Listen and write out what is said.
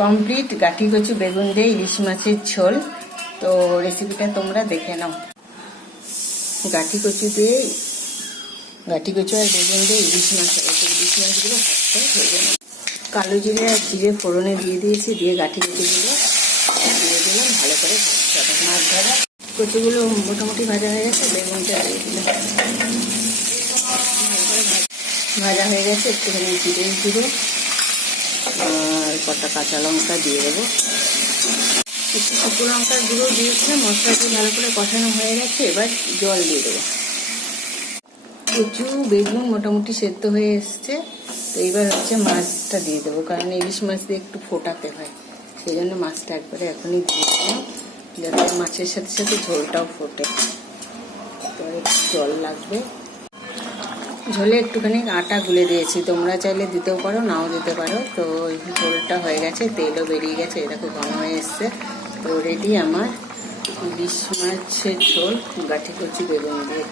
Complete গাঠি কচু বেগুন দিয়ে ইলিশ মাছের ঝোল। তো রেসিপিটা তোমরা দেখে নাও। গাঠি কচু আর বেগুন দিয়ে ইলিশ মাছ হবে। ইলিশ মাছগুলো ভাজতে হয়ে যাবে। কালো জিরে আর জিরে ফোড়নে দিয়ে দিয়েছি, দিয়ে গাঠি কচুগুলো দিয়ে দিলাম, ভালো করে ভাজতে হবে। মাছ ভাজা কচুগুলো মোটামুটি ভাজা হয়ে গেছে, বেগুনটা দিয়ে দিলাম, ভাজা হয়ে গেছে। একটুখানি জিরে গুঁড়ো আর কটা কাঁচা লঙ্কা দিয়ে দেবো, একটু শুকনো লঙ্কার গুঁড়ো দিয়েছিলাম। মশলাটি ভালো করে কষানো হয়ে গেছে, এবার জল দিয়ে দেবো। কচু বেগুন মোটামুটি সেদ্ধ হয়ে এসছে। তো এইবার হচ্ছে মাছটা দিয়ে দেবো, কারণ ইলিশ মাছ দিয়ে একটু ফোটাতে হয়, সেই জন্য মাছটা একবারে এখনই দিয়ে দিলাম, যাতে মাছের সাথে সাথে ঝোলটাও ফোটে। তো একটু জল লাগবে। ঝোলে একটুখানি আটা গুলে দিয়েছি, তোমরা চাইলে দিতেও পারো, নাও দিতে পারো। তো ঝোলটা হয়ে গেছে, তেলও বেরিয়ে গেছে, এরকম ঘন হয়ে এসছে। তো রেডি আমার ইলিশ মাছের ঝোল গাঠি কচু বেগুন দিয়ে।